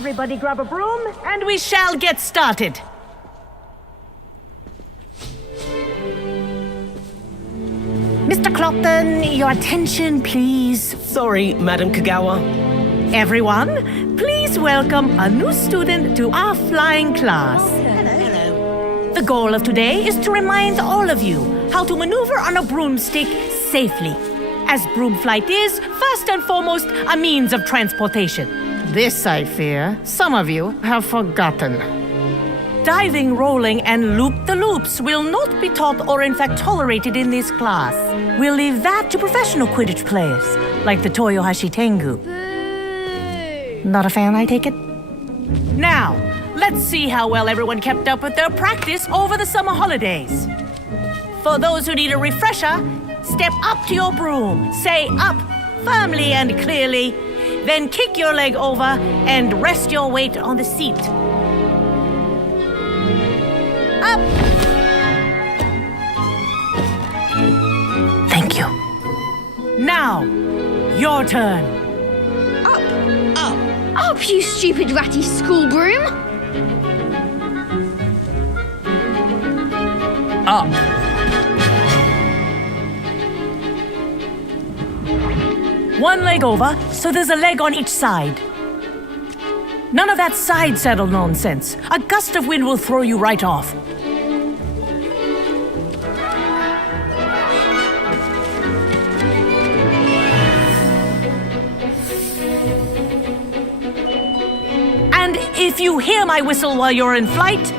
Everybody grab a broom, and we shall get started. Mr. Clopton, your attention, please. Sorry, Madam Kagawa. Everyone, please welcome a new student to our flying class. Hello. The goal of today is to remind all of you how to maneuver on a broomstick safely, as broom flight is, first and foremost, a means of transportation. This, I fear, some of you have forgotten. Diving, rolling, and loop-the-loops will not be taught or in fact tolerated in this class. We'll leave that to professional Quidditch players, like the Toyohashi Tengu. Not a fan, I take it? Now, let's see how well everyone kept up with their practice over the summer holidays. For those who need a refresher, step up to your broom, say up firmly and clearly, then kick your leg over and rest your weight on the seat. Up! Thank you. Now, your turn. Up! Up! Up, you stupid ratty school broom! Up! One leg over, so there's a leg on each side. None of that side saddle nonsense. A gust of wind will throw you right off. And if you hear my whistle while you're in flight,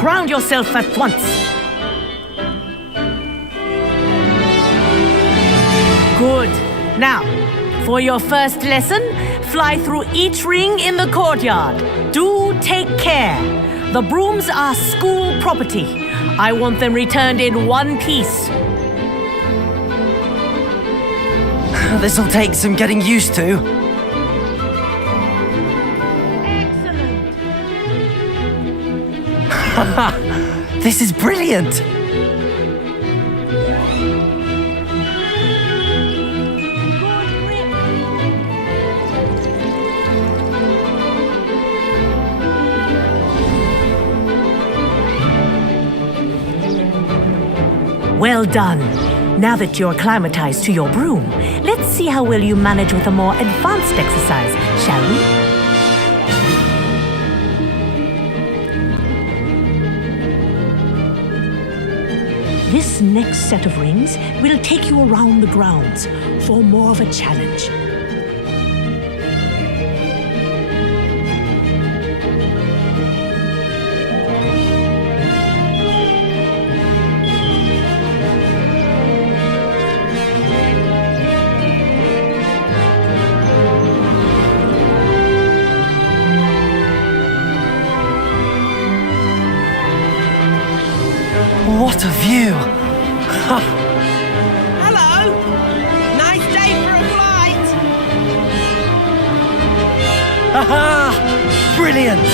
ground yourself at once. Good. Now, for your first lesson, fly through each ring in the courtyard. Do take care. The brooms are school property. I want them returned in one piece. This'll take some getting used to. Excellent. This is brilliant! Well done. Now that you're acclimatized to your broom, let's see how well you manage with a more advanced exercise, shall we? This next set of rings will take you around the grounds for more of a challenge. What a view! Hello! Nice day for a flight! Haha! Brilliant!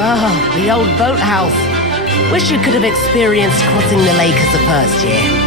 Oh, the old boathouse. Wish you could have experienced crossing the lake as a first year.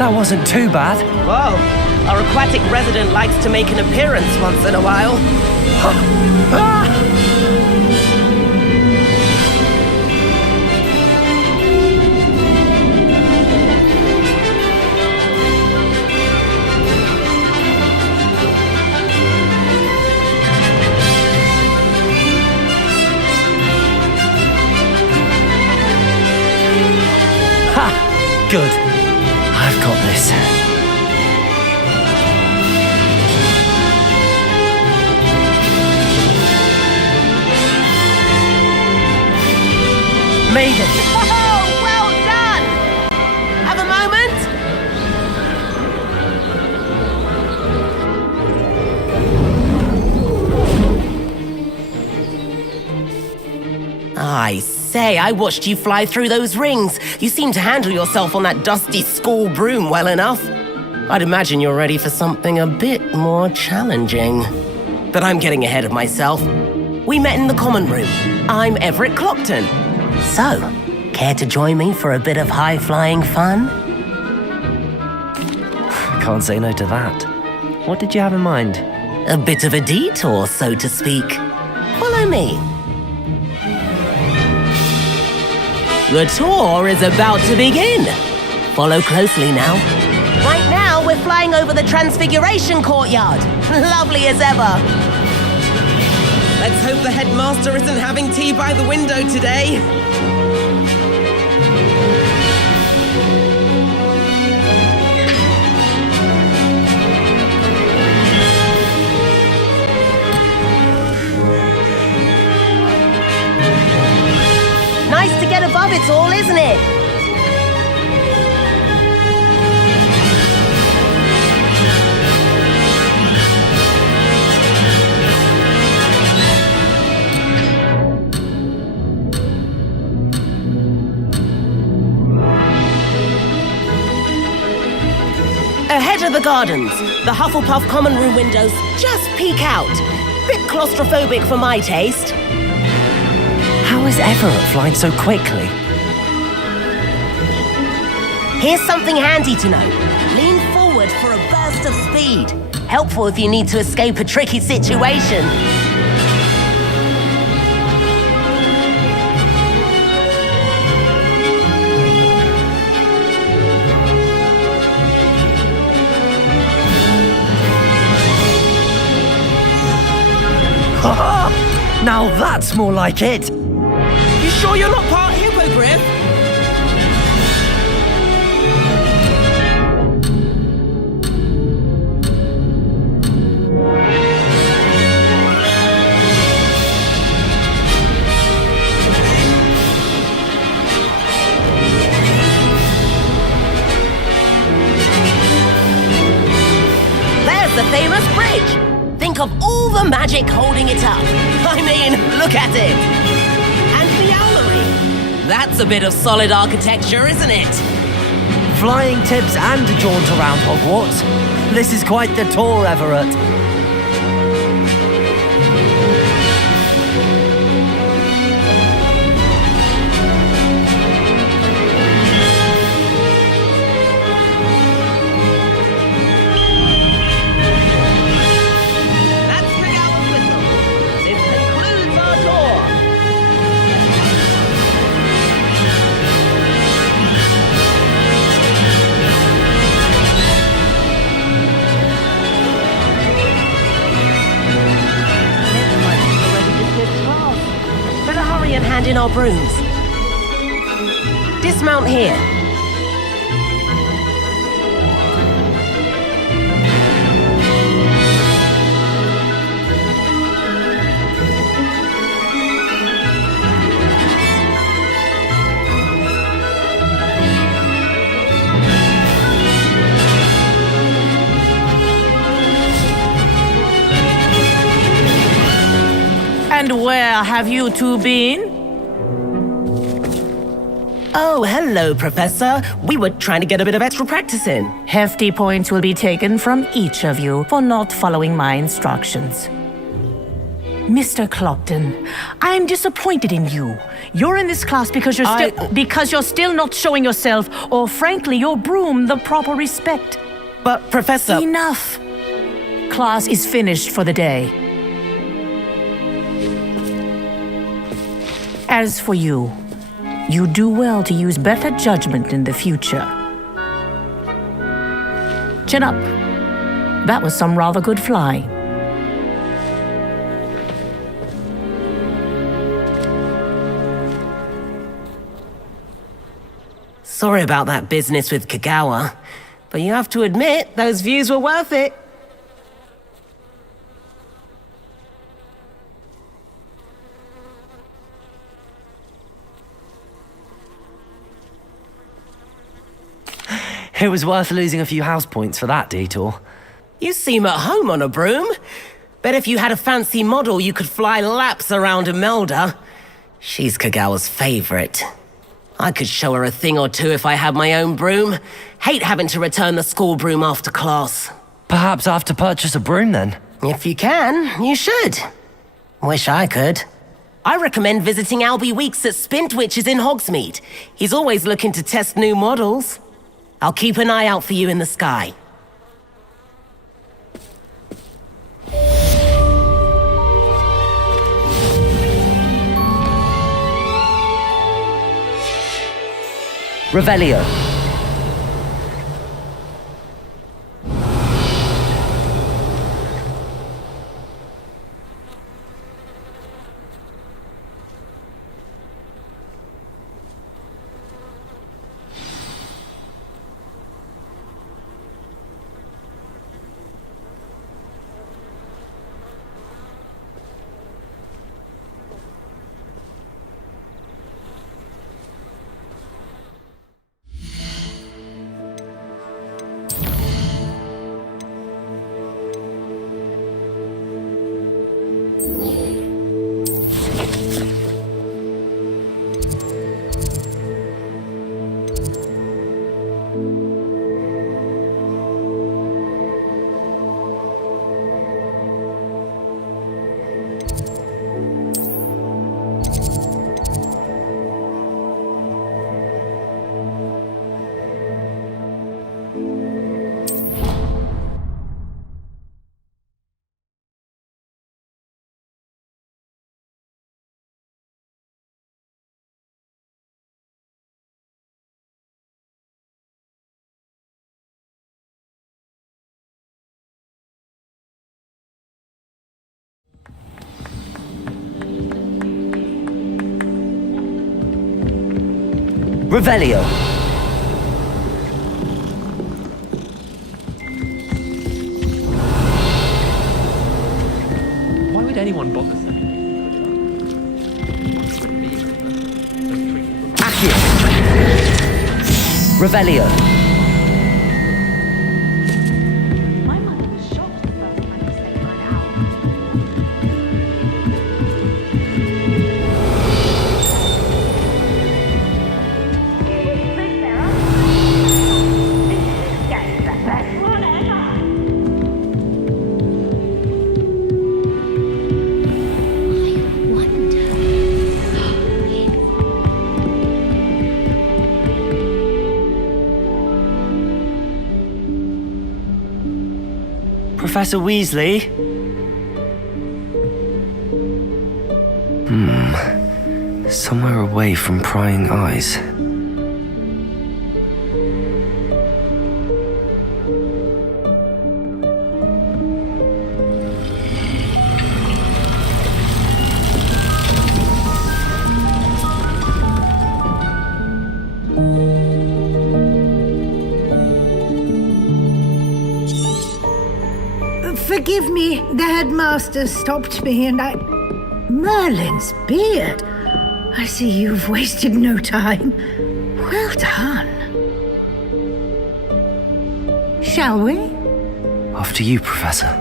That wasn't too bad. Whoa, our aquatic resident likes to make an appearance once in a while. Good. I've got this. Made it. Oh, well done! Have a moment? I say, I watched you fly through those rings. You seem to handle yourself on that dusty school broom well enough. I'd imagine you're ready for something a bit more challenging. But I'm getting ahead of myself. We met in the common room. I'm Everett Clopton. So, care to join me for a bit of high-flying fun? Can't say no to that. What did you have in mind? A bit of a detour, so to speak. Follow me. The tour is about to begin. Follow closely now. Right now, we're flying over the Transfiguration Courtyard. Lovely as ever. Let's hope the headmaster isn't having tea by the window today. Nice to get above it all, isn't it? Ahead of the gardens, the Hufflepuff common room windows just peek out. Bit claustrophobic for my taste. How is Everett flying so quickly? Here's something handy to know. Lean forward for a burst of speed. Helpful if you need to escape a tricky situation. Now that's more like it. You sure you're not part hippogriff? There's the famous bridge. Think of all the magic holding it up. I mean, look at it. And the owlery. That's a bit of solid architecture, isn't it? Flying tips and a jaunt around Hogwarts. This is quite the tour, Everett. That's bring out the whistle. This concludes our tour. Better hurry and hand in our brooms. Dismount here. And where have you two been? Oh, hello, Professor. We were trying to get a bit of extra practice in. Hefty points will be taken from each of you for not following my instructions. Mr. Clopton, I'm disappointed in you. You're in this class because you're still not showing yourself, or frankly, your broom the proper respect. But, Professor... Enough. Class is finished for the day. As for you, you do well to use better judgment in the future. Chin up. That was some rather good flying. Sorry about that business with Kagawa, but you have to admit, those views were worth it. It was worth losing a few house points for that detour. You seem at home on a broom. Bet if you had a fancy model, you could fly laps around Imelda. She's Kagawa's favorite. I could show her a thing or two if I had my own broom. Hate having to return the school broom after class. Perhaps I have to purchase a broom then. If you can, you should. Wish I could. I recommend visiting Albie Weeks at Spintwitches in Hogsmeade. He's always looking to test new models. I'll keep an eye out for you in the sky. Revelio. Revelio. Why would anyone bother saying Accio. Revelio. My mother was shocked the first time I said night out. Professor Weasley? Somewhere away from prying eyes. Forgive me, the headmaster stopped me and I... Merlin's beard. I see you've wasted no time. Well done. Shall we? After you, Professor.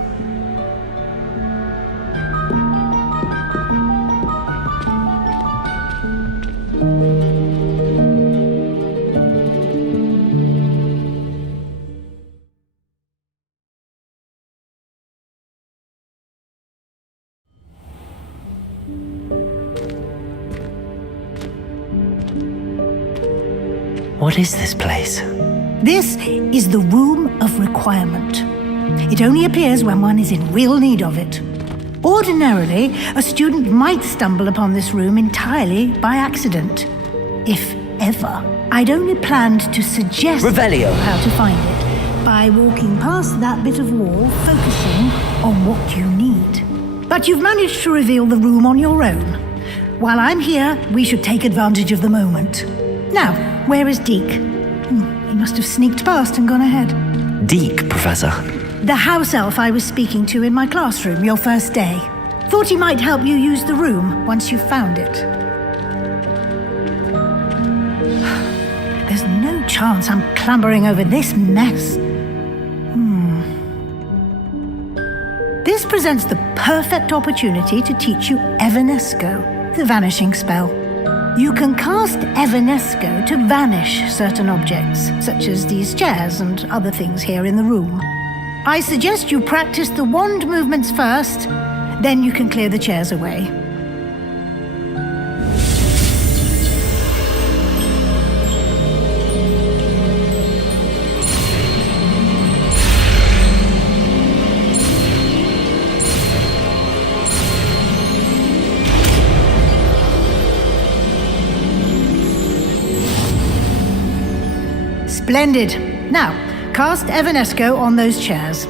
What is this place? This is the Room of Requirement. It only appears when one is in real need of it. Ordinarily, a student might stumble upon this room entirely by accident. If ever. I'd only planned to suggest Revelio. how to find it by walking past that bit of wall, focusing on what you need. But you've managed to reveal the room on your own. While I'm here, we should take advantage of the moment. Now, where is Deke? He must have sneaked past and gone ahead. Deke, Professor. The house elf I was speaking to in my classroom your first day. Thought he might help you use the room once you found it. There's no chance I'm clambering over this mess. This presents the perfect opportunity to teach you Evanesco, the vanishing spell. You can cast Evanesco to vanish certain objects, such as these chairs and other things here in the room. I suggest you practice the wand movements first, then you can clear the chairs away. Splendid. Now, cast Evanesco on those chairs.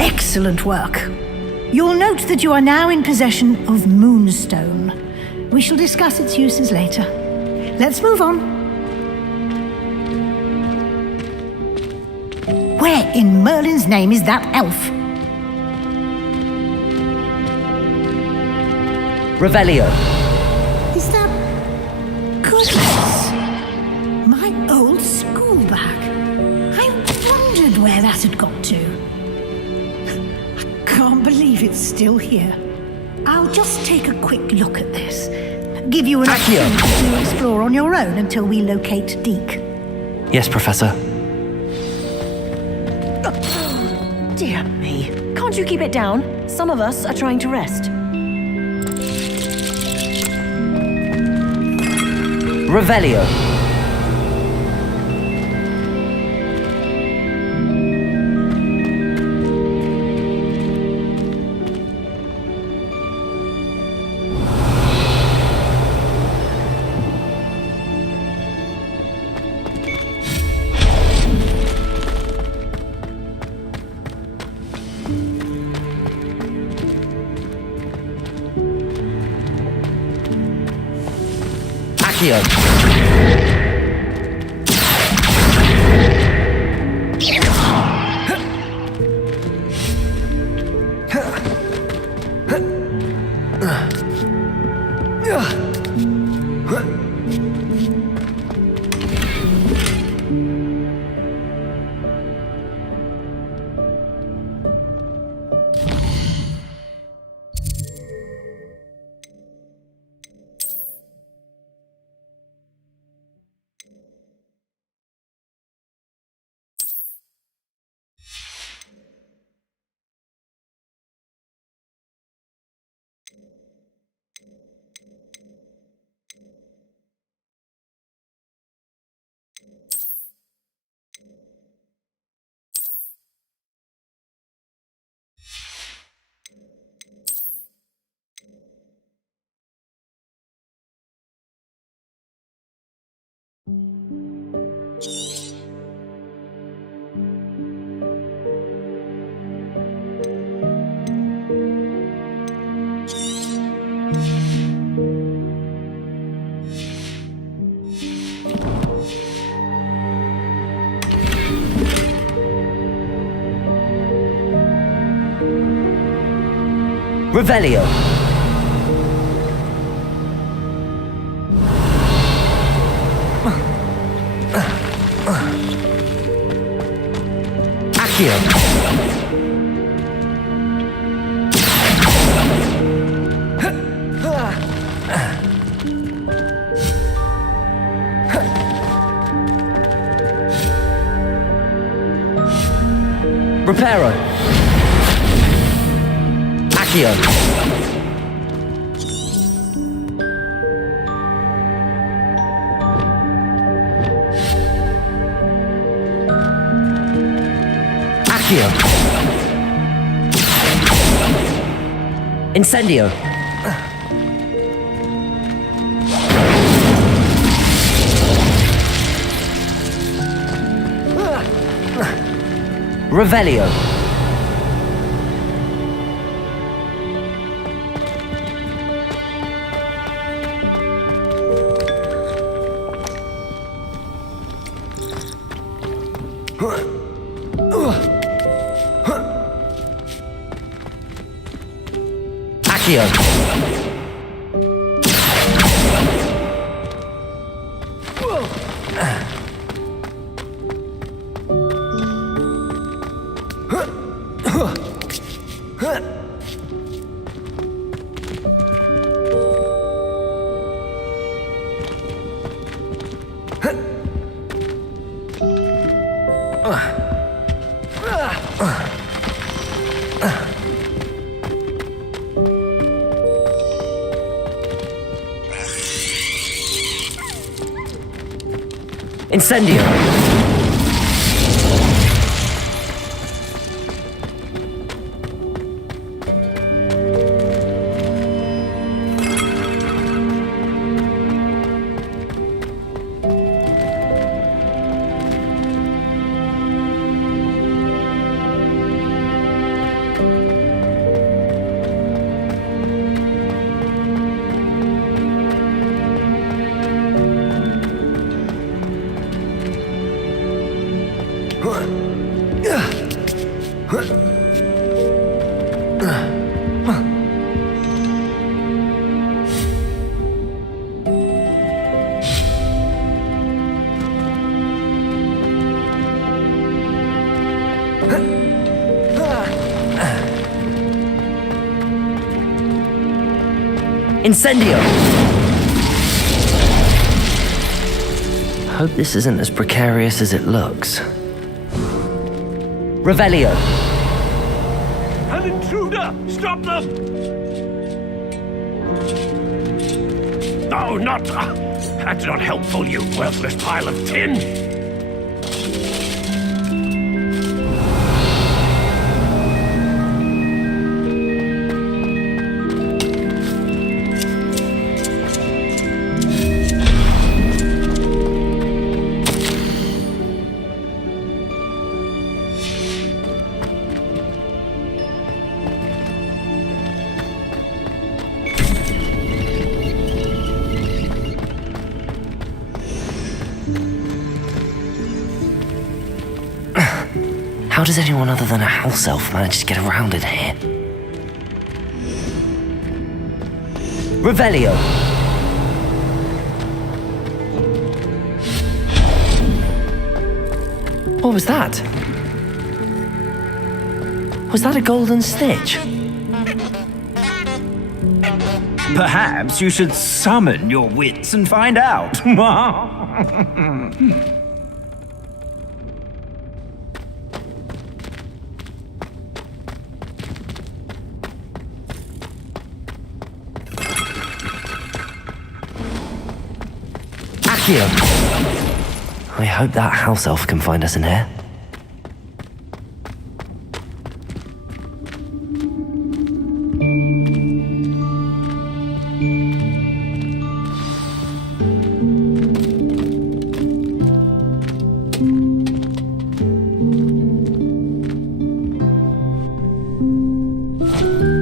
Excellent work. You'll note that you are now in possession of Moonstone. We shall discuss its uses later. Let's move on. Where in Merlin's name is that elf? Revelio. Is that... Goodness! My old school bag. I wondered where that had got to. Can't believe it's still here. I'll just take a quick look at this. Give you an opportunity to explore on your own until we locate Deke. Yes, Professor. Dear me. Can't you keep it down? Some of us are trying to rest. Revelio. Revelio. Accio. Reparo. Accio. Accio. Incendio. Revelio. Accio. Incendio. Incendio! Hope this isn't as precarious as it looks. Revelio! An intruder! Stop them! No, not... that's not helpful, you worthless pile of tin! How does anyone other than a house elf manage to get around in here? Revelio! What was that? Was that a golden snitch? Perhaps you should summon your wits and find out. I hope that house elf can find us in here.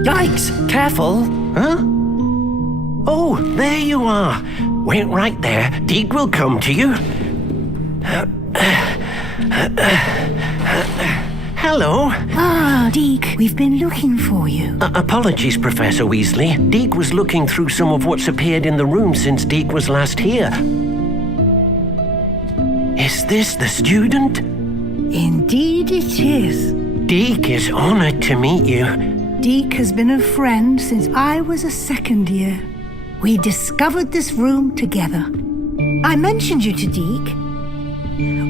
Yikes! Careful! Huh? Oh, there you are. Wait right there. Deed will come to you. hello. Ah, Deke, we've been looking for you. Apologies, Professor Weasley. Deke was looking through some of what's appeared in the room since Deke was last here. Is this the student? Indeed it is. Deke is honored to meet you. Deke has been a friend since I was a second year. We discovered this room together. I mentioned you to Deke.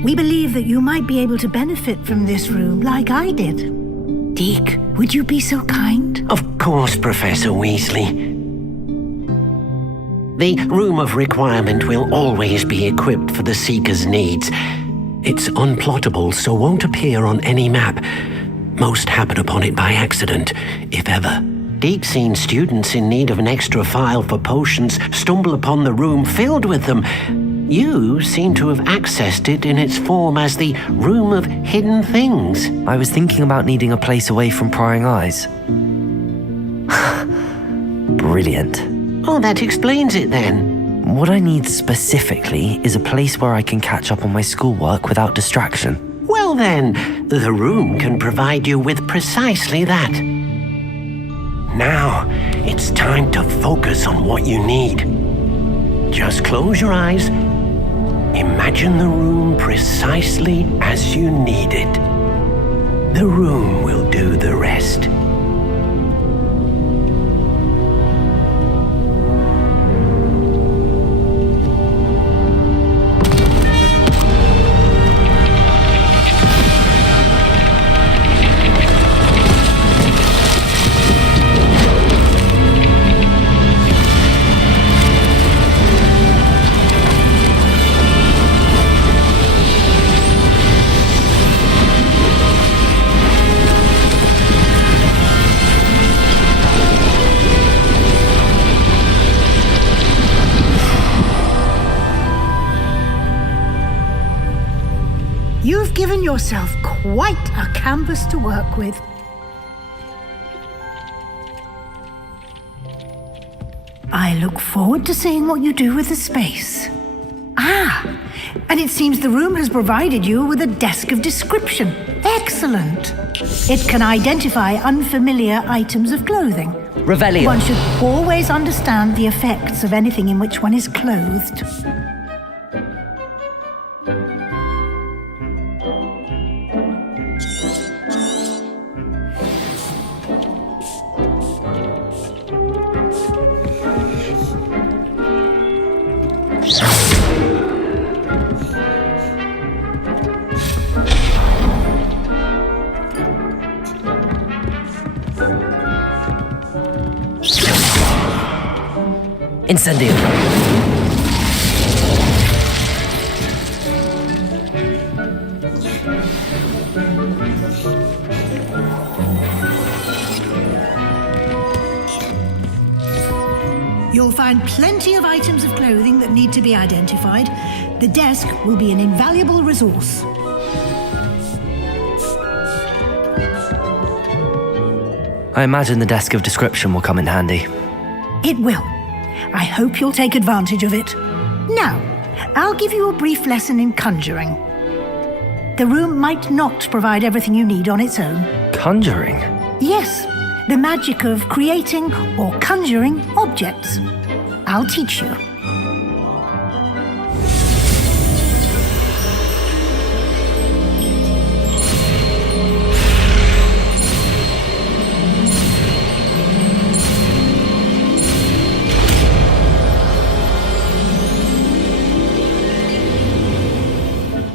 We believe that you might be able to benefit from this room like I did. Deke, would you be so kind? Of course, Professor Weasley. The Room of Requirement will always be equipped for the Seeker's needs. It's unplottable, so won't appear on any map. Most happen upon it by accident, if ever. Deke's seen students in need of an extra file for potions stumble upon the room filled with them. You seem to have accessed it in its form as the Room of Hidden Things. I was thinking about needing a place away from prying eyes. Brilliant. Oh, that explains it then. What I need specifically is a place where I can catch up on my schoolwork without distraction. Well then, the room can provide you with precisely that. Now, it's time to focus on what you need. Just close your eyes. Imagine the room precisely as you need it. The room will do the rest. You've given yourself quite a canvas to work with. I look forward to seeing what you do with the space. Ah, and it seems the room has provided you with a desk of description. Excellent. It can identify unfamiliar items of clothing. Revelio. One should always understand the effects of anything in which one is clothed. Incendio. You'll find plenty of items of clothing that need to be identified. The desk will be an invaluable resource. I imagine the desk of description will come in handy. It will. I hope you'll take advantage of it. Now, I'll give you a brief lesson in conjuring. The room might not provide everything you need on its own. Conjuring? Yes, the magic of creating or conjuring objects. I'll teach you.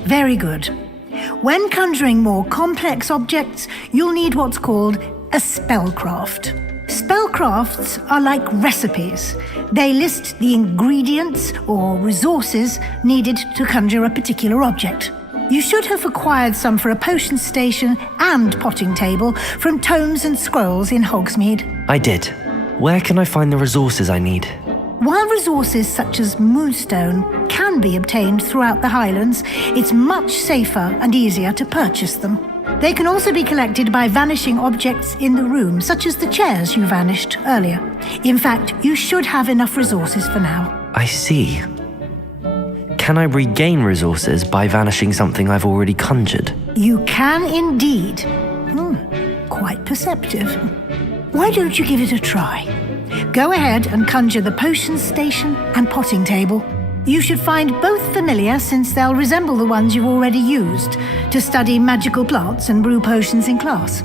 Very good. When conjuring more complex objects, you'll need what's called a spellcraft. Spellcrafts are like recipes. They list the ingredients or resources needed to conjure a particular object. You should have acquired some for a potion station and potting table from tomes and scrolls in Hogsmeade. I did. Where can I find the resources I need? While resources such as moonstone can be obtained throughout the Highlands, it's much safer and easier to purchase them. They can also be collected by vanishing objects in the room, such as the chairs you vanished earlier. In fact, you should have enough resources for now. I see. Can I regain resources by vanishing something I've already conjured? You can indeed. Quite perceptive. Why don't you give it a try? Go ahead and conjure the potions station and potting table. You should find both familiar since they'll resemble the ones you've already used to study magical plants and brew potions in class.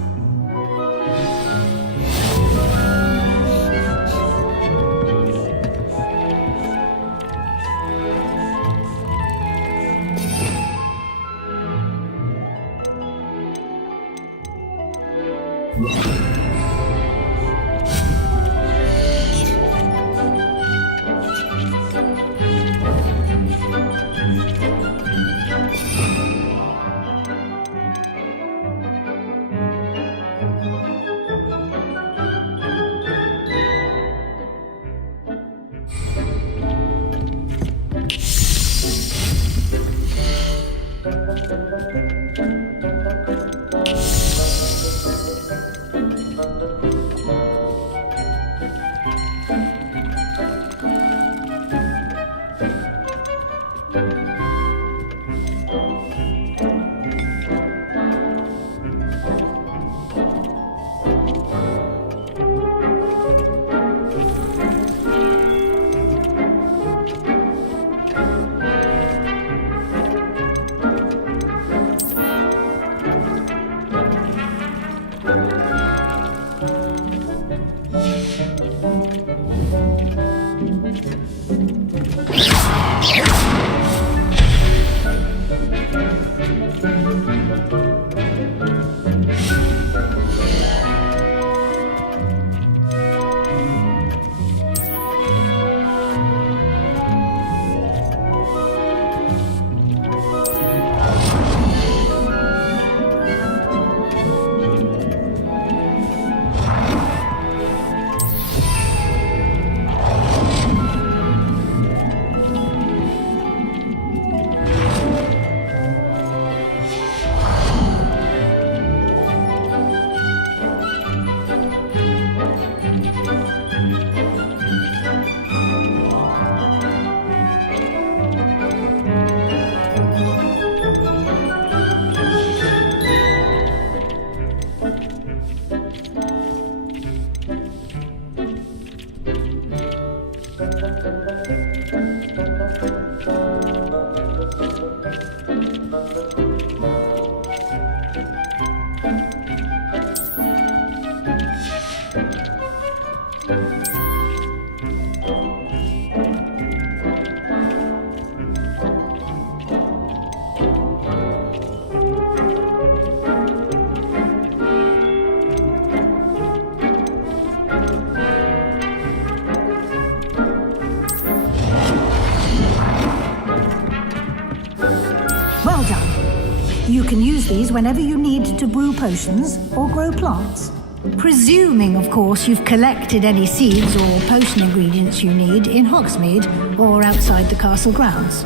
Well done. You can use these whenever you need to brew potions or grow plants. Presuming, of course, you've collected any seeds or potion ingredients you need in Hogsmeade or outside the castle grounds.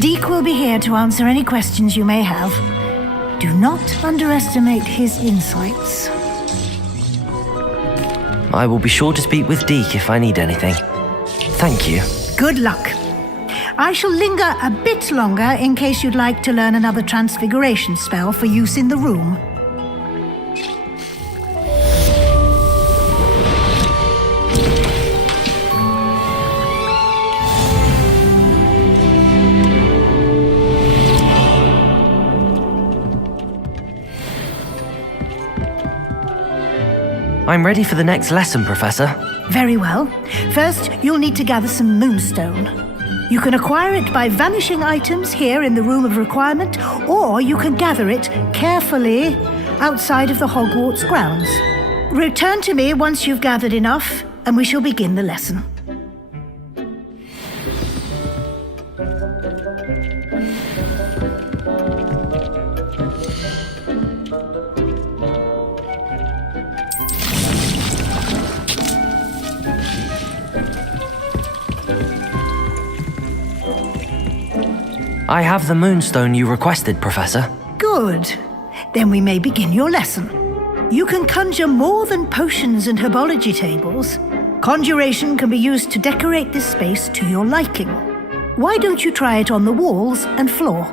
Deke will be here to answer any questions you may have. Do not underestimate his insights. I will be sure to speak with Deke if I need anything. Thank you. Good luck. I shall linger a bit longer in case you'd like to learn another transfiguration spell for use in the room. I'm ready for the next lesson, Professor. Very well. First, you'll need to gather some moonstone. You can acquire it by vanishing items here in the Room of Requirement, or you can gather it carefully outside of the Hogwarts grounds. Return to me once you've gathered enough, and we shall begin the lesson. I have the moonstone you requested, Professor. Good. Then we may begin your lesson. You can conjure more than potions and herbology tables. Conjuration can be used to decorate this space to your liking. Why don't you try it on the walls and floor?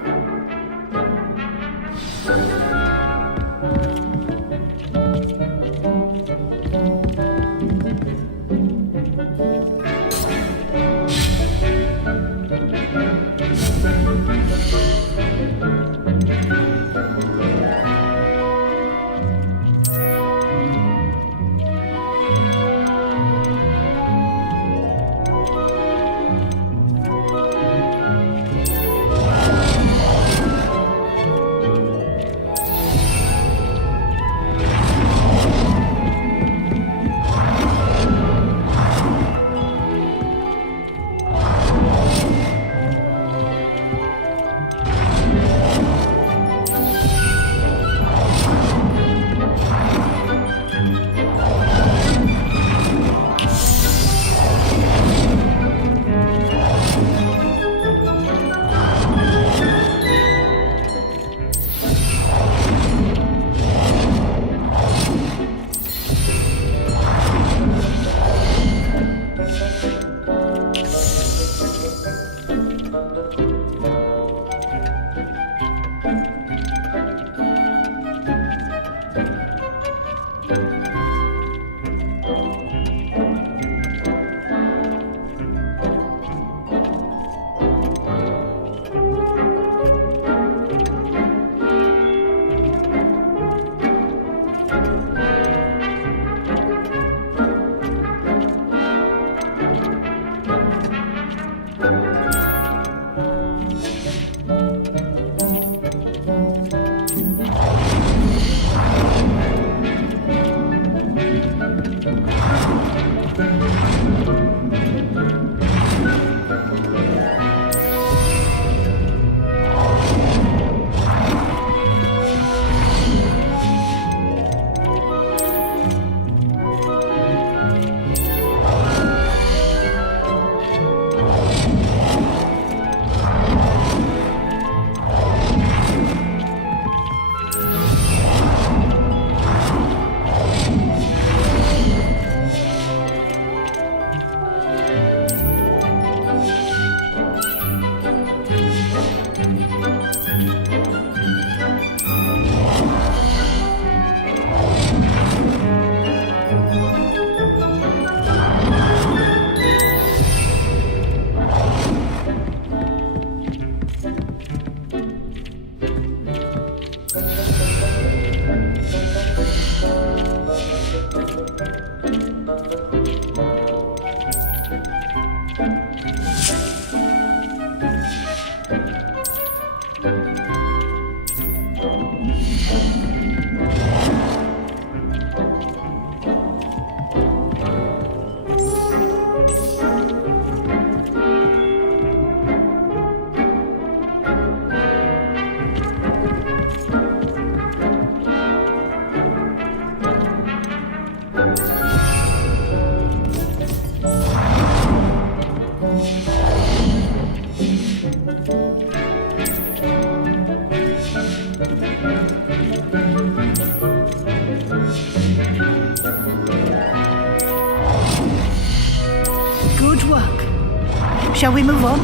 Good work. Shall we move on?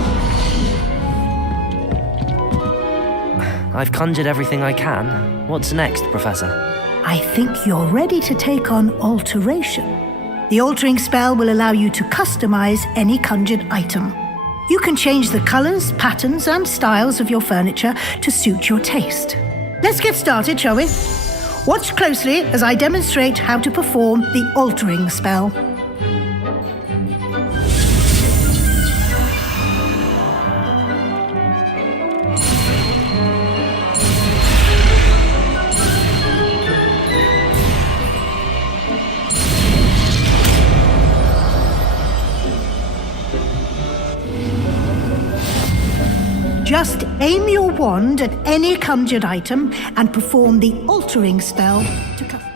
I've conjured everything I can. What's next, Professor? I think you're ready to take on alteration. The altering spell will allow you to customize any conjured item. You can change the colors, patterns, and styles of your furniture to suit your taste. Let's get started, shall we? Watch closely as I demonstrate how to perform the altering spell. Just aim your wand at any conjured item and perform the altering spell to custom.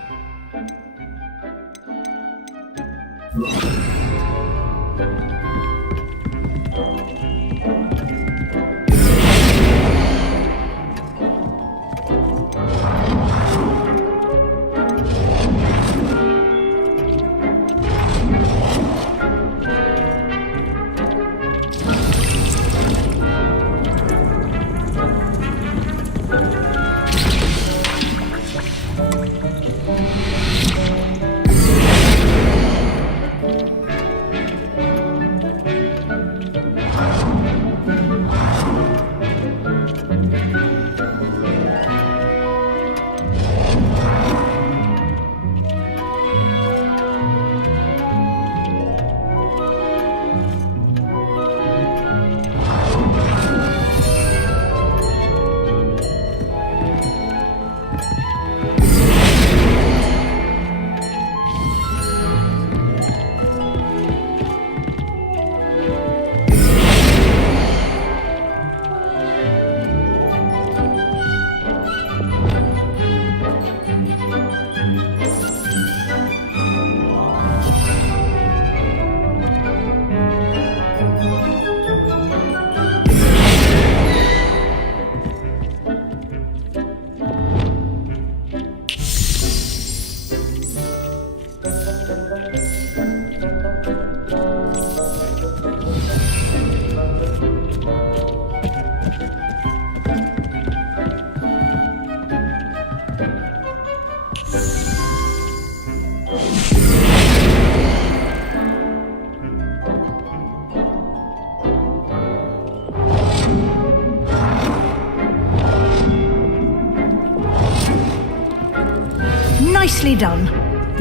Nicely done.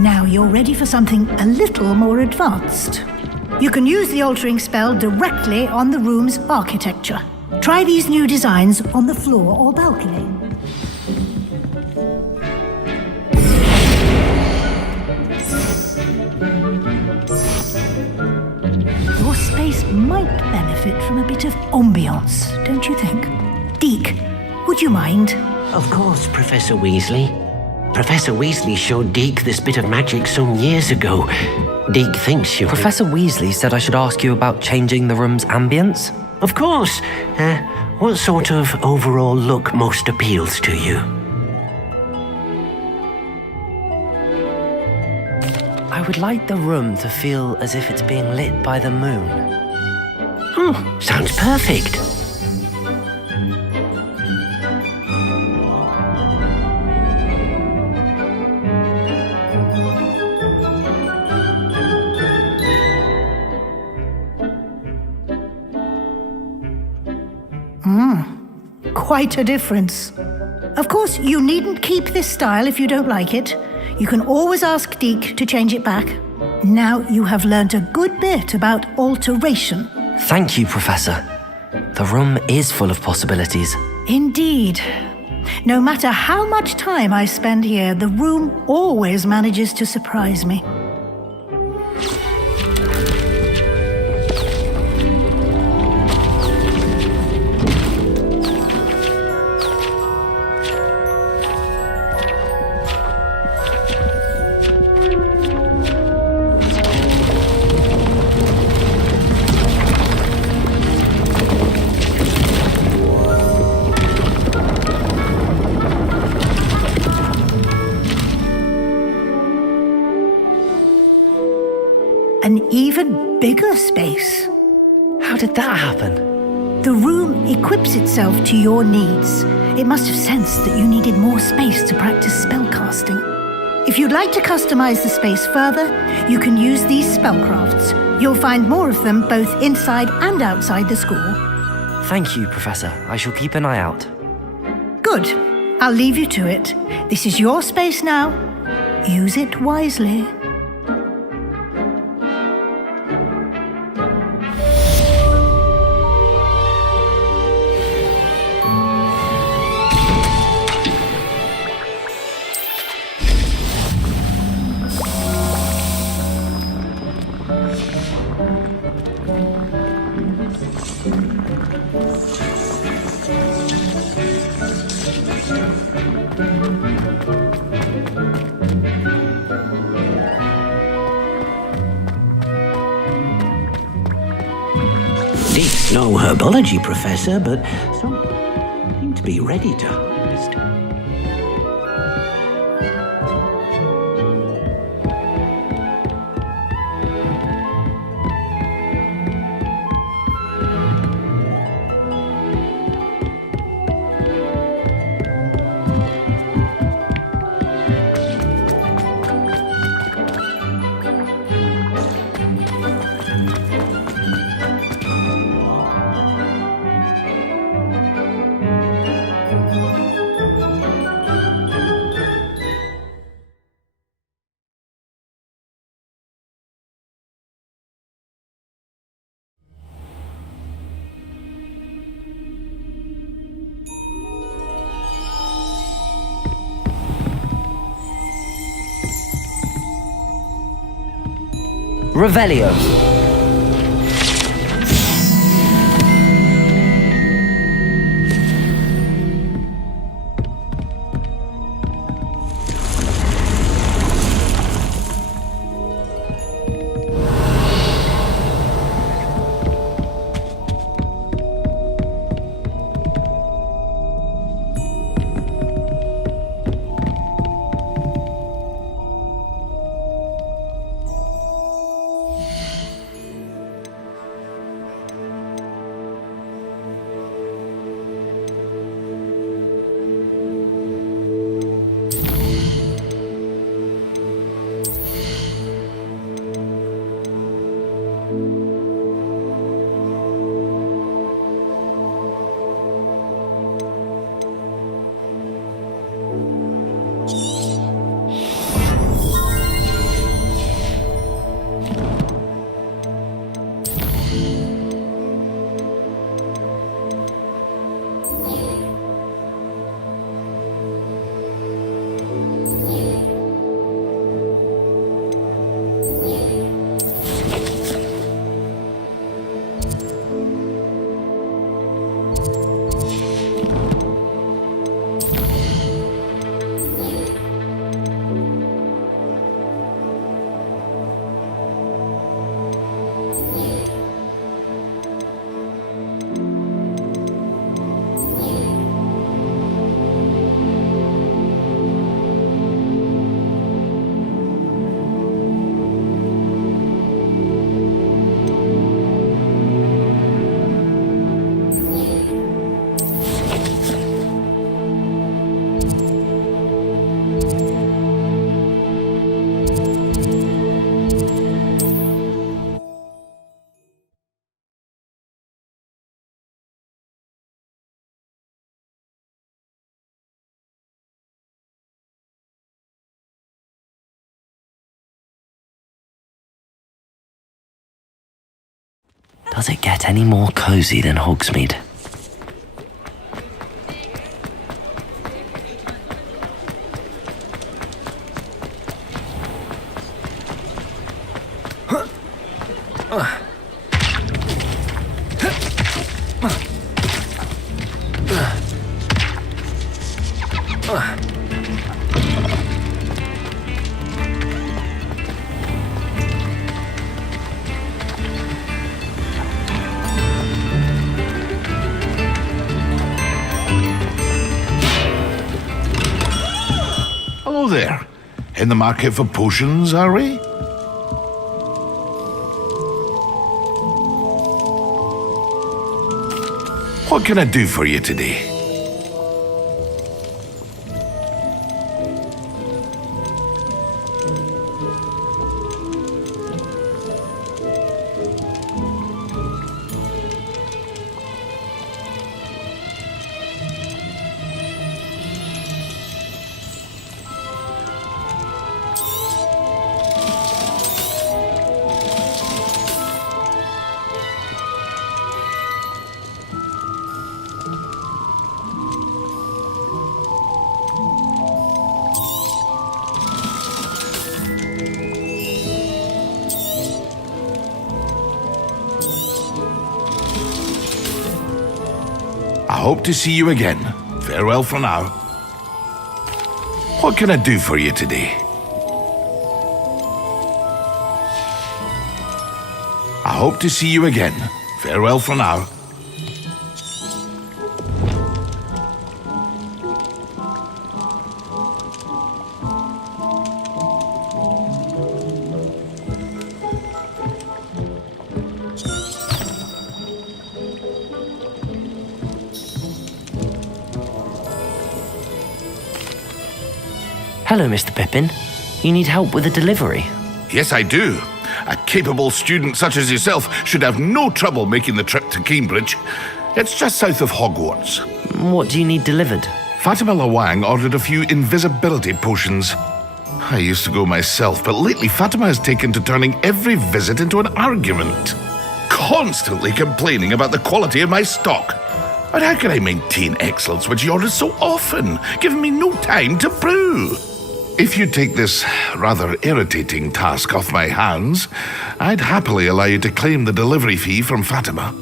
Now you're ready for something a little more advanced. You can use the altering spell directly on the room's architecture. Try these new designs on the floor or balcony. Your space might benefit from a bit of ambiance, don't you think? Deke, would you mind? Of course, Professor Weasley. Professor Weasley showed Deke this bit of magic some years ago. Deke thinks you... Professor Weasley said I should ask you about changing the room's ambience. Of course. What sort of overall look most appeals to you? I would like the room to feel as if it's being lit by the moon. Oh, sounds perfect. Quite a difference. Of course, you needn't keep this style if you don't like it. You can always ask Deke to change it back. Now you have learnt a good bit about alteration. Thank you, Professor. The room is full of possibilities. Indeed. No matter how much time I spend here, the room always manages to surprise me. an even bigger space. How did that happen? The room equips itself to your needs. It must have sensed that you needed more space to practice spellcasting. If you'd like to customize the space further, you can use these spellcrafts. You'll find more of them both inside and outside the school. Thank you, Professor. I shall keep an eye out. Good. I'll leave you to it. This is your space now. Use it wisely. No herbology professor, but some seem to be ready to harvest. Revelio. Does it get any more cozy than Hogsmeade? Hello there. In the market for potions, are we? What can I do for you today? I hope to see you again. Farewell for now. What can I do for you today? I hope to see you again. Farewell for now. Hello, Mr. Pippin. You need help with a delivery? Yes, I do. A capable student such as yourself should have no trouble making the trip to Cambridge. It's just south of Hogwarts. What do you need delivered? Fatima Lawang ordered a few invisibility potions. I used to go myself, but lately Fatima has taken to turning every visit into an argument. Constantly complaining about the quality of my stock. But how can I maintain excellence when she orders so often, giving me no time to brew? If you take this rather irritating task off my hands, I'd happily allow you to claim the delivery fee from Fatima.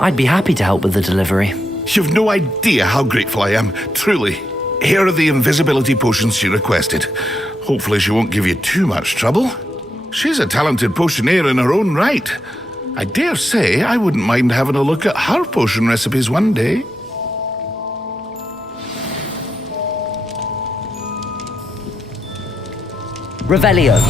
I'd be happy to help with the delivery. You've no idea how grateful I am, truly. Here are the invisibility potions she requested. Hopefully she won't give you too much trouble. She's a talented potioneer in her own right. I dare say I wouldn't mind having a look at her potion recipes one day. Revelio.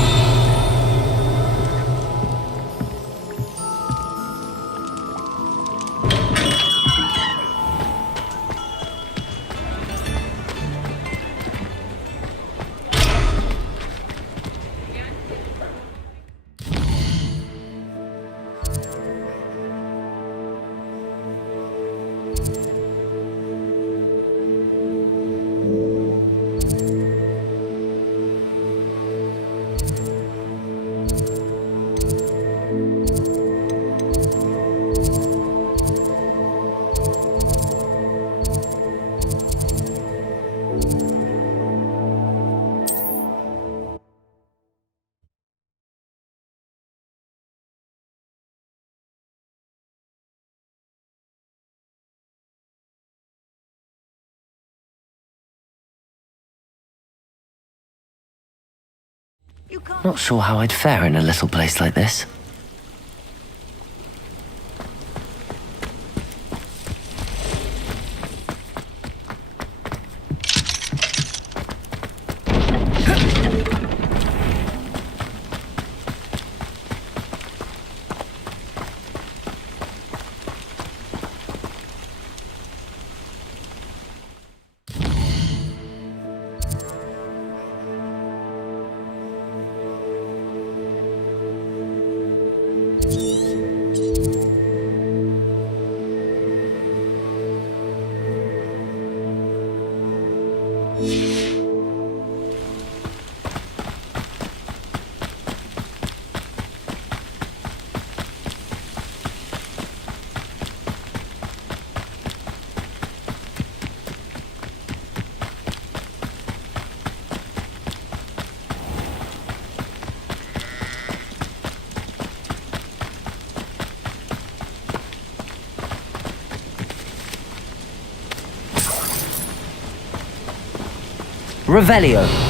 Not sure how I'd fare in a little place like this. Revelio.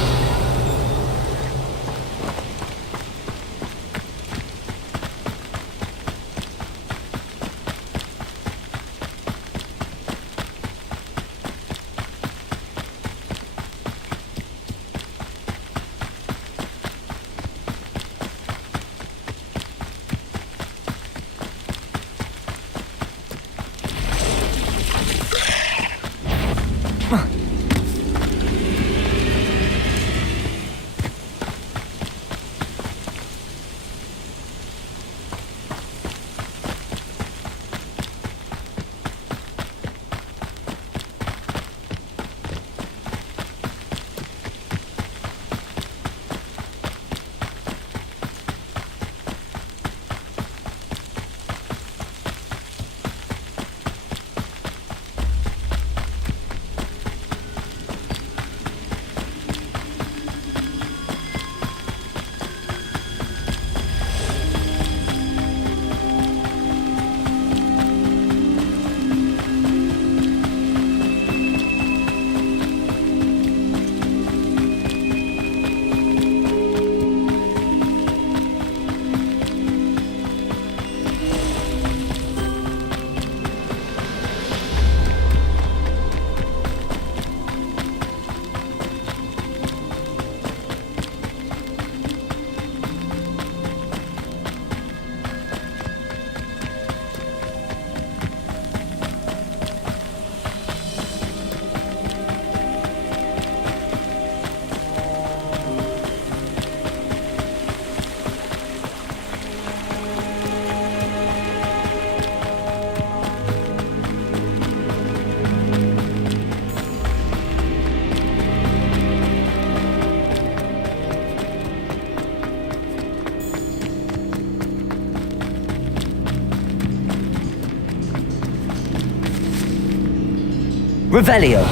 Revelio.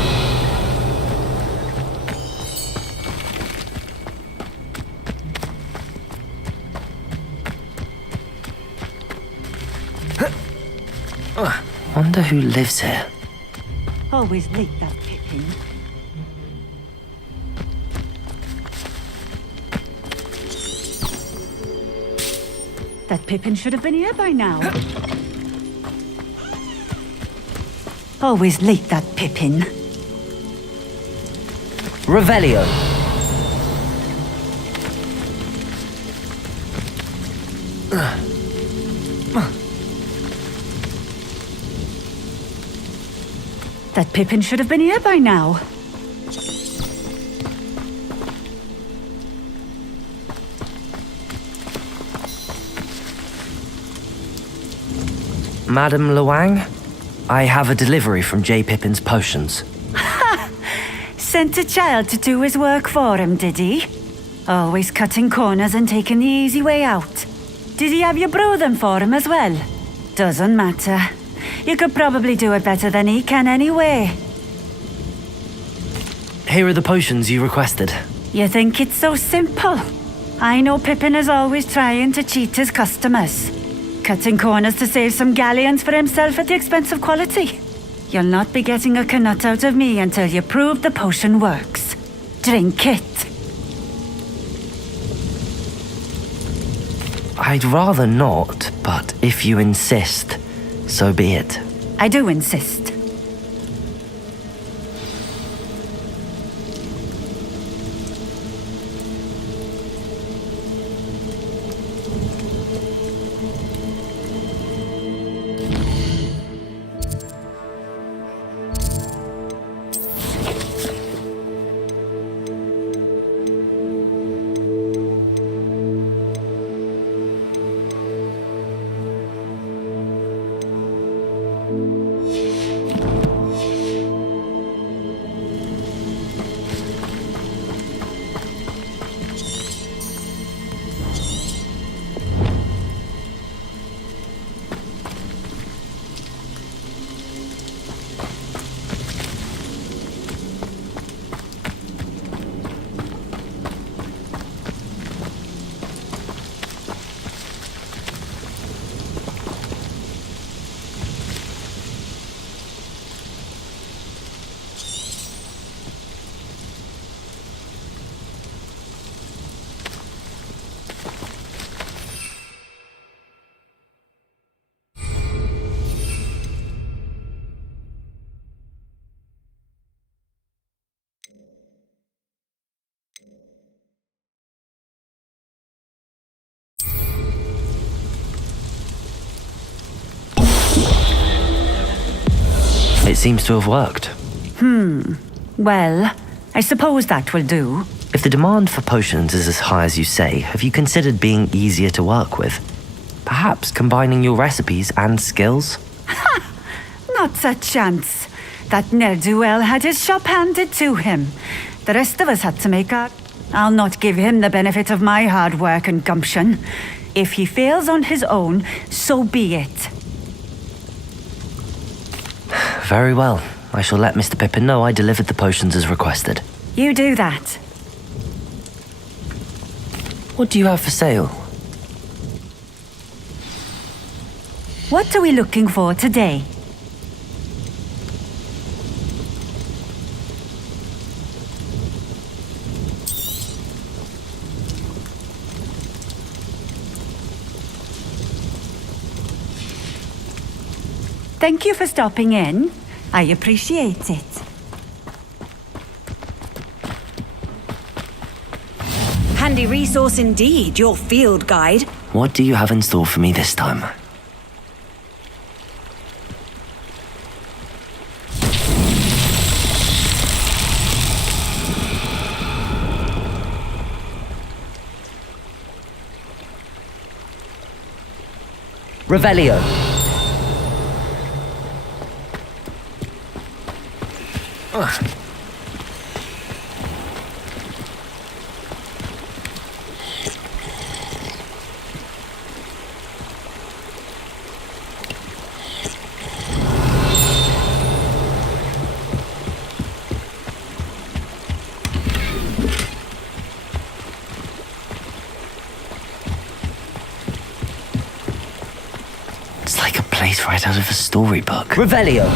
Wonder who lives here. Always late, that Pippin. That Pippin should have been here by now. Always late, that Pippin. Revelio. That Pippin should have been here by now. Madam Luang, I have a delivery from J. Pippin's potions. Sent a child to do his work for him, did he? Always cutting corners and taking the easy way out. Did he have you brew them for him as well? Doesn't matter. You could probably do it better than he can anyway. Here are the potions you requested. You think it's so simple? I know Pippin is always trying to cheat his customers. Cutting corners to save some galleons for himself at the expense of quality. You'll not be getting a canut out of me until you prove the potion works. Drink it. I'd rather not, but if you insist, so be it. I do insist. It seems to have worked. Well, I suppose that will do. If the demand for potions is as high as you say, have you considered being easier to work with? Perhaps combining your recipes and skills? Not a chance. That ne'er-do-well had his shop handed to him. The rest of us had to make our... I'll not give him the benefit of my hard work and gumption. If he fails on his own, so be it. Very well. I shall let Mr. Pippin know I delivered the potions as requested. You do that. What do you have for sale? What are we looking for today? Thank you for stopping in. I appreciate it. Handy resource indeed, your field guide. What do you have in store for me this time? Revelio. It's like a place right out of a storybook. Revelio.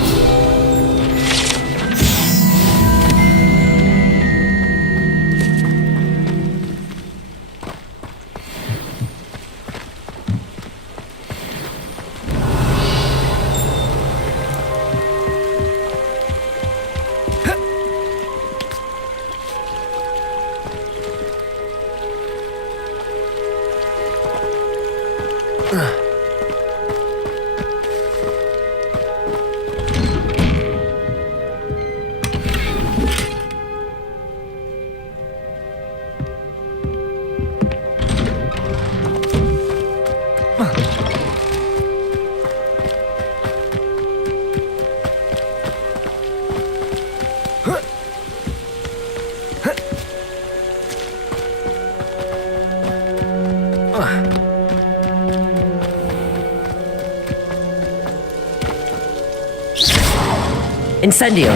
Incendio.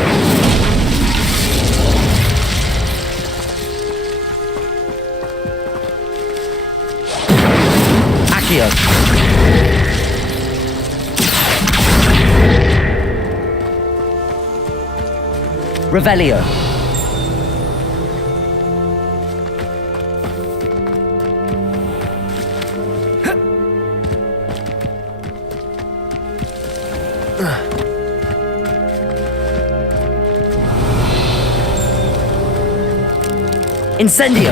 Accio. Revelio. Incendio!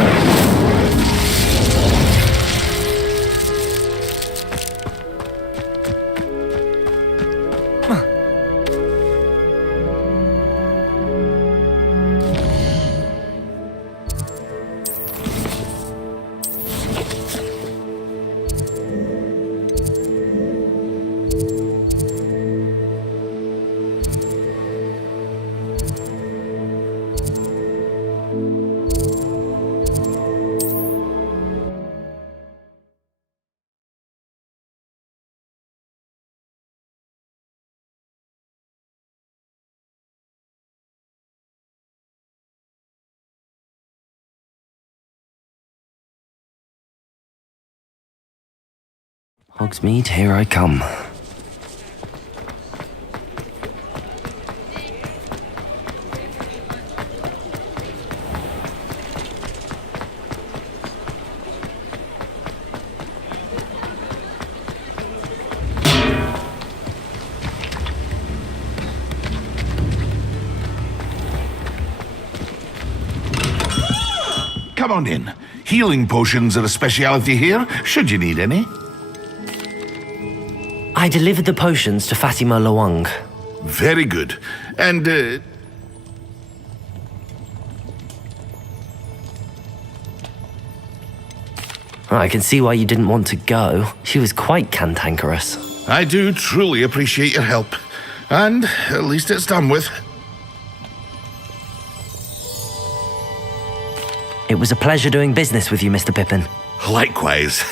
Hogsmeade, here I come. Come on in. Healing potions are a speciality here, should you need any. I delivered the potions to Fatima Lawang. Very good. And, I can see why you didn't want to go. She was quite cantankerous. I do truly appreciate your help. And at least it's done with. It was a pleasure doing business with you, Mr. Pippin. Likewise.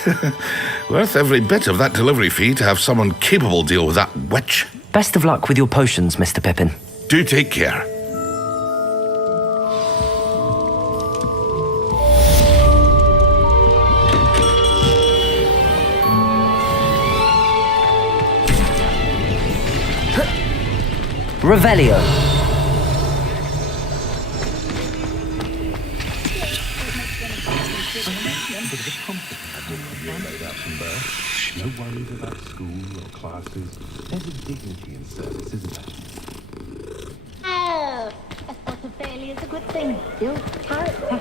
Worth every bit of that delivery fee to have someone capable deal with that witch. Best of luck with your potions, Mr. Pippin. Do take care. Revelio. No worries about school or classes. Every dignity and service is met. Oh, a spot of failure is a good thing. Build character.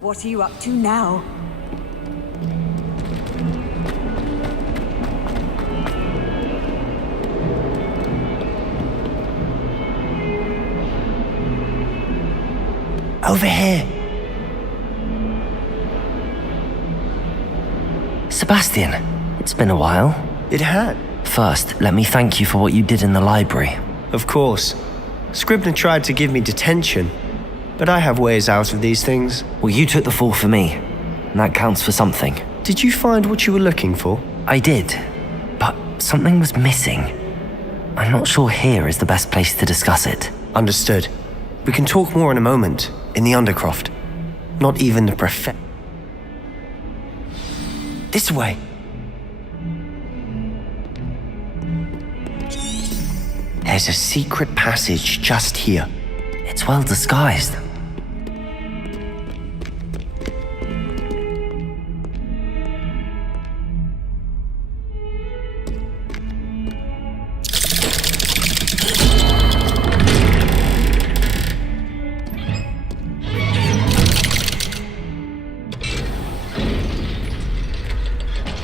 What are you up to now? Over here. Sebastian, it's been a while. It had. First, let me thank you for what you did in the library. Of course. Scribner tried to give me detention, but I have ways out of these things. Well, you took the fall for me, and that counts for something. Did you find what you were looking for? I did, but something was missing. I'm not sure here is the best place to discuss it. Understood. We can talk more in a moment, in the Undercroft. Not even the prefect. This way. There's a secret passage just here. It's well disguised.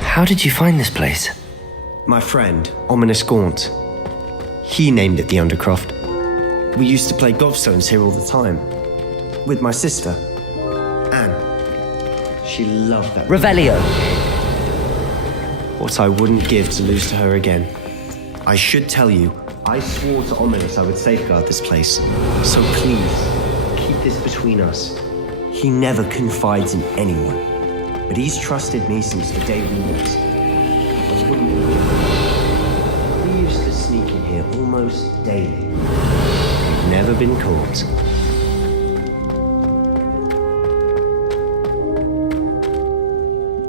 How did you find this place? My friend, Ominous Gaunt. He named it the Undercroft. We used to play gobstones here all the time. With my sister, Anne. She loved that. Revelio. What I wouldn't give to lose to her again. I should tell you, I swore to Ominous I would safeguard this place. So please, keep this between us. He never confides in anyone. But he's trusted me since the day we met. We used to sneak in here almost daily. You've never been caught.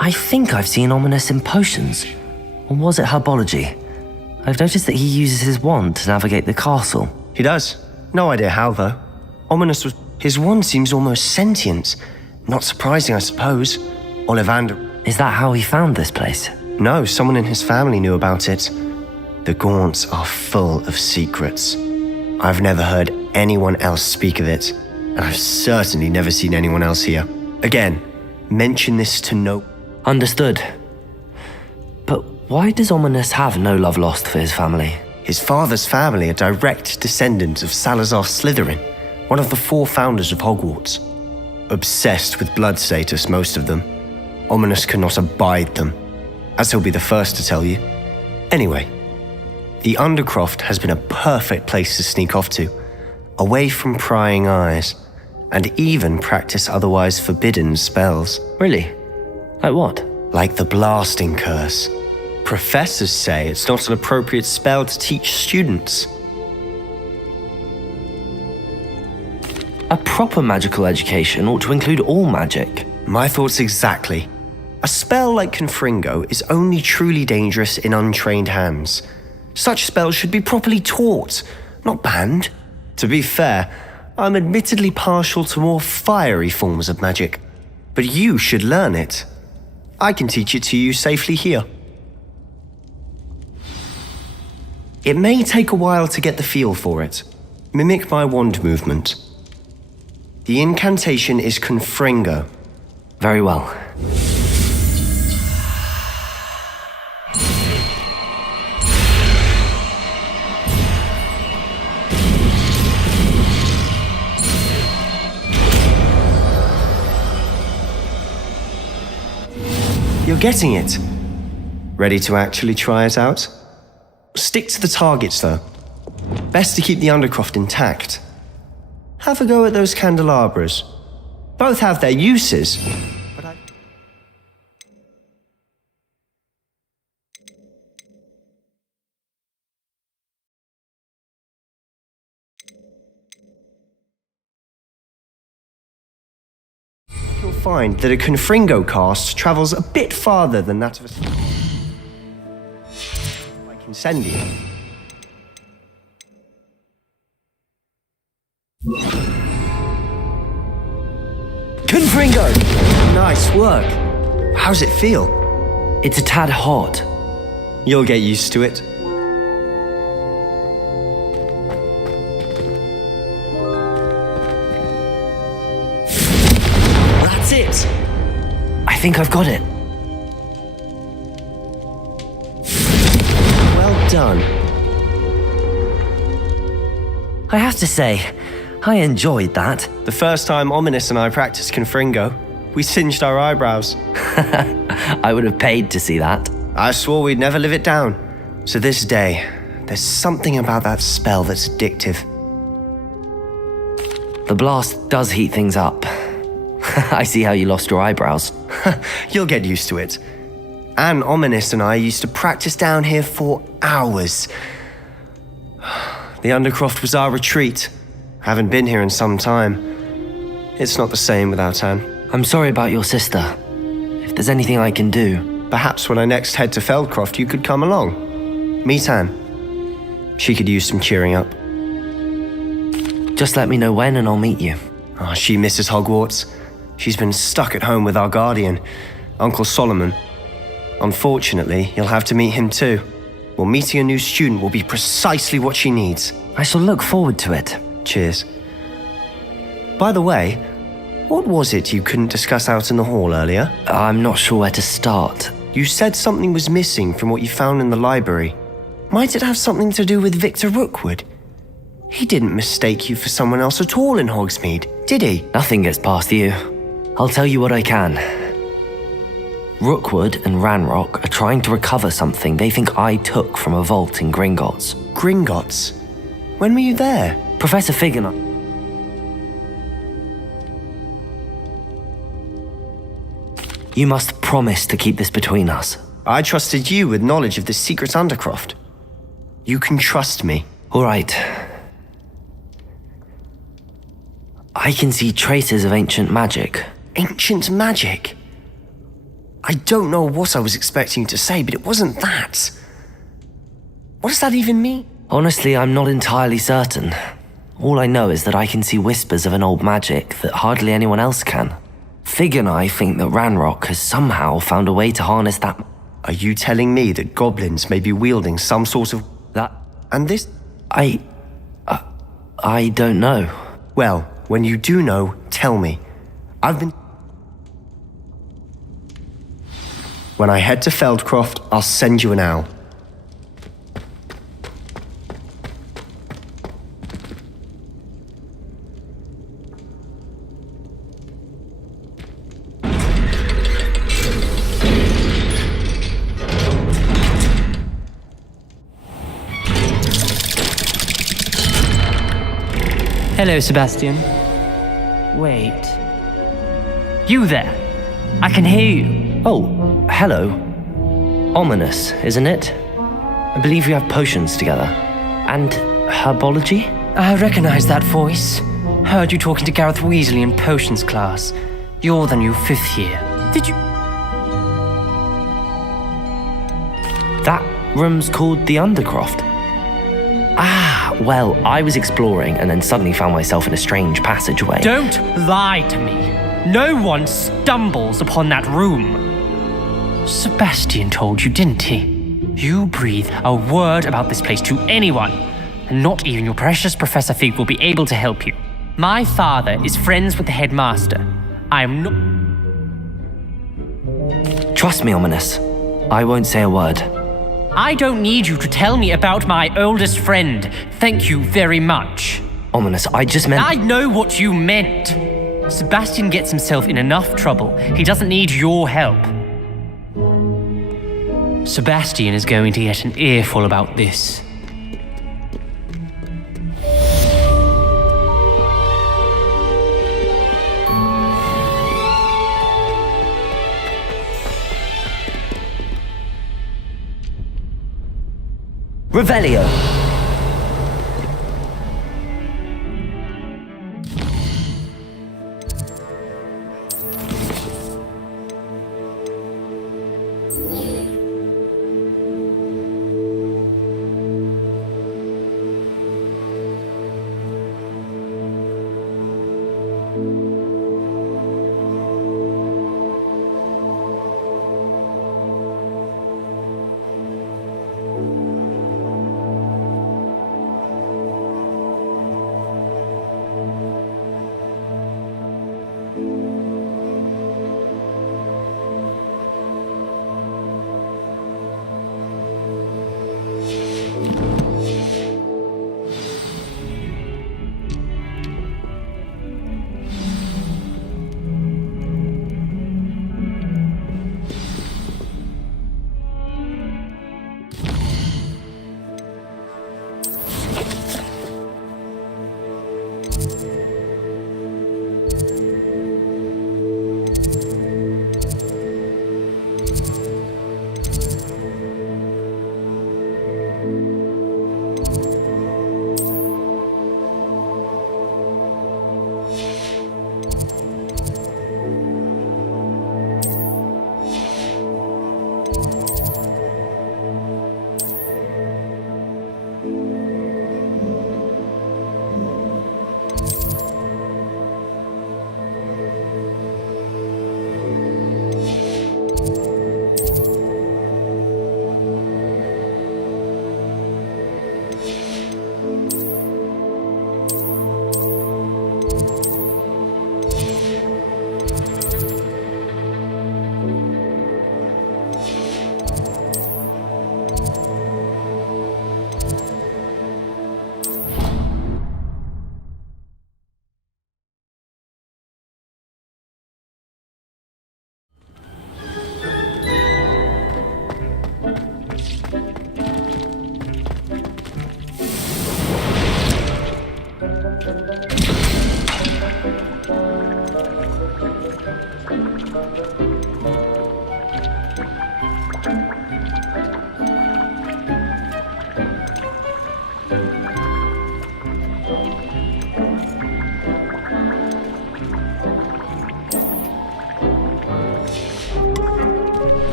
I think I've seen Ominous in potions. Or was it herbology? I've noticed that he uses his wand to navigate the castle. He does. No idea how, though. Ominous was... His wand seems almost sentient. Not surprising, I suppose. Ollivander... Is that how he found this place? No, someone in his family knew about it. The Gaunts are full of secrets. I've never heard anyone else speak of it, and I've certainly never seen anyone else here. Again, mention this to no... Understood. But why does Ominous have no love lost for his family? His father's family are direct descendants of Salazar Slytherin, one of the 4 founders of Hogwarts. Obsessed with blood status, most of them. Ominous cannot abide them, as he'll be the first to tell you. Anyway, the Undercroft has been a perfect place to sneak off to, away from prying eyes, and even practice otherwise forbidden spells. Really? Like what? Like the Blasting Curse. Professors say it's not an appropriate spell to teach students. A proper magical education ought to include all magic. My thoughts exactly. A spell like Confringo is only truly dangerous in untrained hands. Such spells should be properly taught, not banned. To be fair, I'm admittedly partial to more fiery forms of magic, but you should learn it. I can teach it to you safely here. It may take a while to get the feel for it. Mimic my wand movement. The incantation is Confringo. Very well. You're getting it. Ready to actually try it out? Stick to the targets, though. Best to keep the Undercroft intact. Have a go at those candelabras. Both have their uses, but you'll find that a Confringo cast travels a bit farther than that of a... like Incendio. Confringo! Nice work. How's it feel? It's a tad hot. You'll get used to it. That's it! I think I've got it. Well done. I have to say, I enjoyed that. The first time Ominous and I practiced Confringo, we singed our eyebrows. I would have paid to see that. I swore we'd never live it down. To this day, there's something about that spell that's addictive. The blast does heat things up. I see how you lost your eyebrows. You'll get used to it. Anne Ominous and I used to practice down here for hours. The Undercroft was our retreat. Haven't been here in some time. It's not the same without Anne. I'm sorry about your sister. If there's anything I can do... Perhaps when I next head to Feldcroft, you could come along. Meet Anne. She could use some cheering up. Just let me know when and I'll meet you. Oh, she misses Hogwarts. She's been stuck at home with our guardian, Uncle Solomon. Unfortunately, you'll have to meet him too. Well, meeting a new student will be precisely what she needs. I shall look forward to it. Cheers. By the way, what was it you couldn't discuss out in the hall earlier? I'm not sure where to start. You said something was missing from what you found in the library. Might it have something to do with Victor Rookwood? He didn't mistake you for someone else at all in Hogsmeade, did he? Nothing gets past you. I'll tell you what I can. Rookwood and Ranrock are trying to recover something they think I took from a vault in Gringotts. Gringotts? When were you there? Professor Fig and I... You must promise to keep this between us. I trusted you with knowledge of the secret Undercroft. You can trust me. All right. I can see traces of ancient magic. Ancient magic? I don't know what I was expecting you to say, but it wasn't that. What does that even mean? Honestly, I'm not entirely certain. All I know is that I can see whispers of an old magic that hardly anyone else can. Fig and I think that Ranrock has somehow found a way to harness that. Are you telling me that goblins may be wielding some sort of... that... and this? I don't know. Well, when you do know, tell me. I've been... When I head to Feldcroft, I'll send you an owl. Hello, Sebastian. Wait. You there. I can hear you. Oh, hello. Ominous, isn't it? I believe we have potions together. And herbology? I recognize that voice. Heard you talking to Gareth Weasley in potions class. You're the new 5th year. Did you... That room's called the Undercroft. Ah, well, I was exploring and then suddenly found myself in a strange passageway. Don't lie to me. No one stumbles upon that room. Sebastian told you, didn't he? You breathe a word about this place to anyone, and not even your precious Professor Fig will be able to help you. My father is friends with the headmaster. I am not... Trust me, Ominous. I won't say a word. I don't need you to tell me about my oldest friend. Thank you very much. Ominous, I just meant... I know what you meant. Sebastian gets himself in enough trouble. He doesn't need your help. Sebastian is going to get an earful about this. Revelio!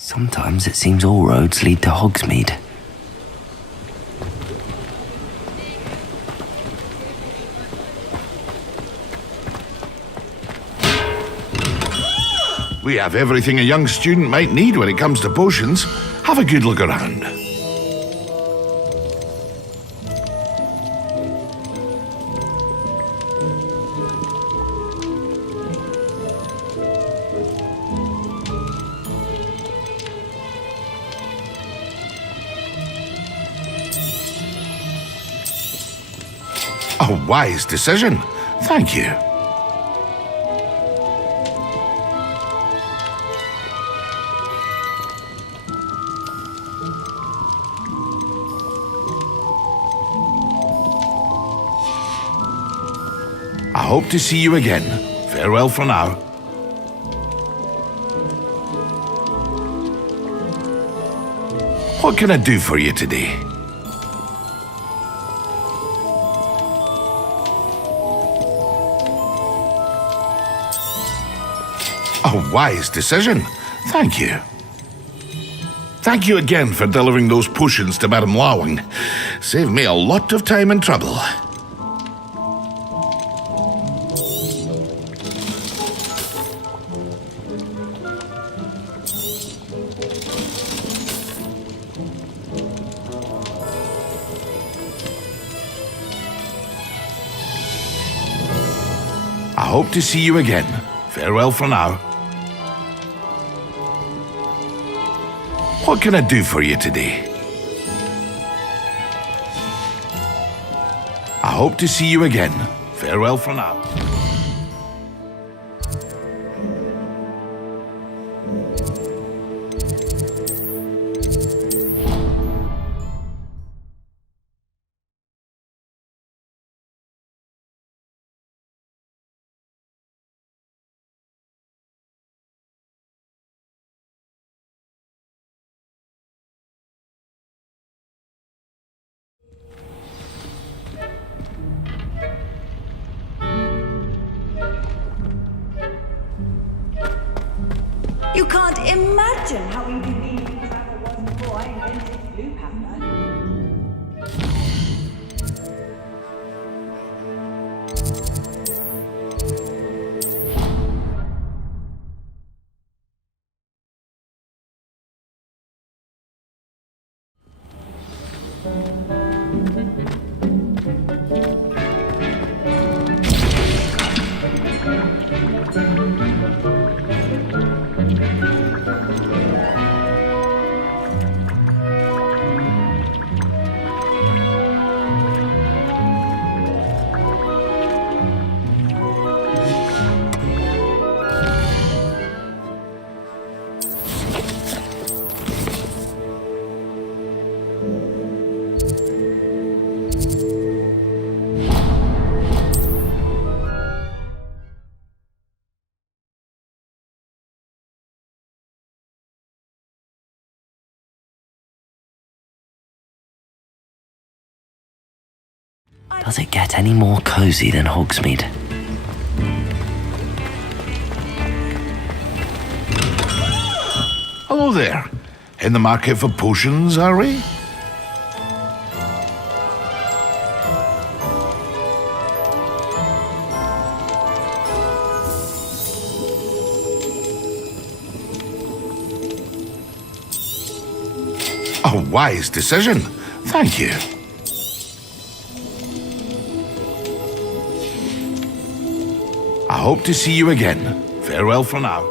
Sometimes it seems all roads lead to Hogsmeade. We have everything a young student might need when it comes to potions. Have a good look around. A wise decision. Thank you. I hope to see you again. Farewell for now. What can I do for you today? A wise decision. Thank you. Thank you again for delivering those potions to Madame Lawing. Saved me a lot of time and trouble. I hope to see you again. Farewell for now. What can I do for you today? I hope to see you again. Farewell for now. You can't imagine how inconvenient travel was before I invented blue powder. Does it get any more cozy than Hogsmeade? Hello there. In the market for potions, are we? A wise decision. Thank you. I hope to see you again. Farewell for now.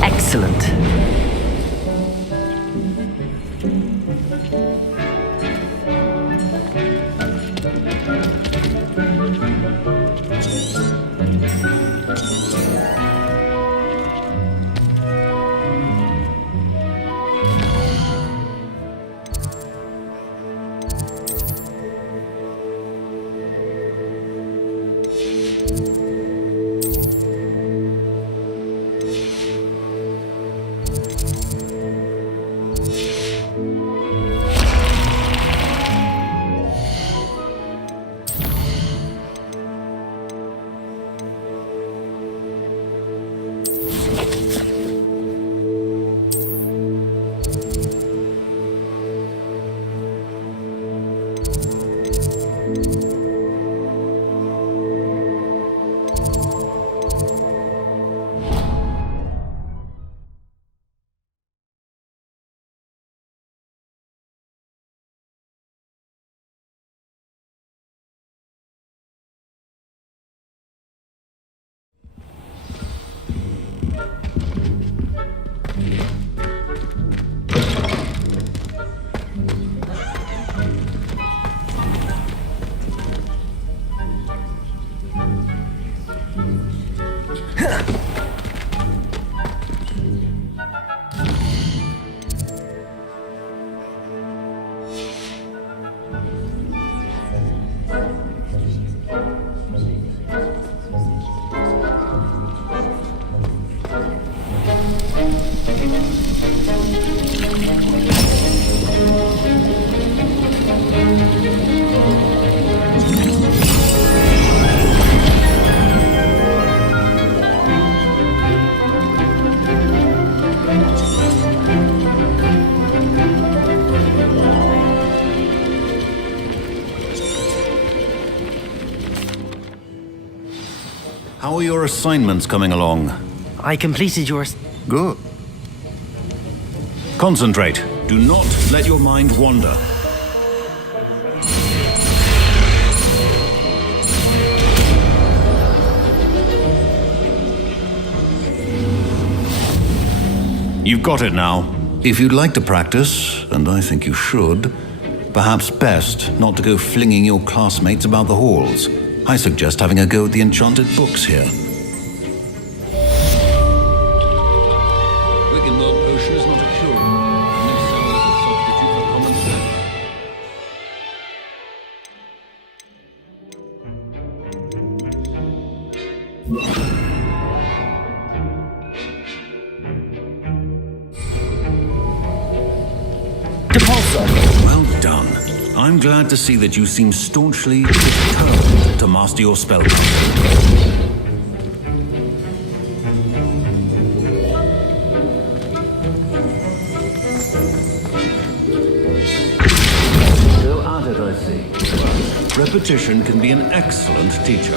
Excellent. How are your assignments coming along? I completed your... Good. Concentrate. Do not let your mind wander. You've got it now. If you'd like to practice, and I think you should, perhaps best not to go flinging your classmates about the halls. I suggest having a go at the enchanted books here. Wiggenweld potion is not a cure, and if so, is a substitute for common sense. Well done. I'm glad to see that you seem staunchly determined to master your spellcasting. Still at it, I see. Repetition can be an excellent teacher.